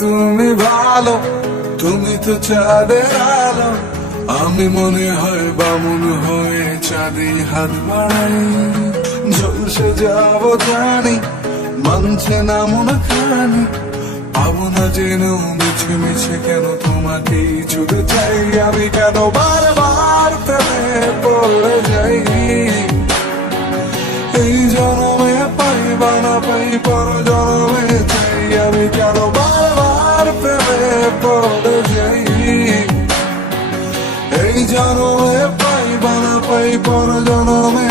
তুমি ভালো, তুমি তো চাঁদের আলো। আমি মনে হয় বামুন হয়ে চাঁদে হাত বাড়াই। ঝলসে যাব জানি, মানছে না মন খানি। পাবো না জেনেও মিছে মিছে কেন তোমাকেই ছুটে চাই। আমি কেন বারবার প্রেমে পড়ে যাই। এই জনমে পাই বা না পাই, পর জনমে চাই। আমি কেন বারবার প্রেমে পড়ে যাই। এই জনমে পাই বা না পাই, পর জনমে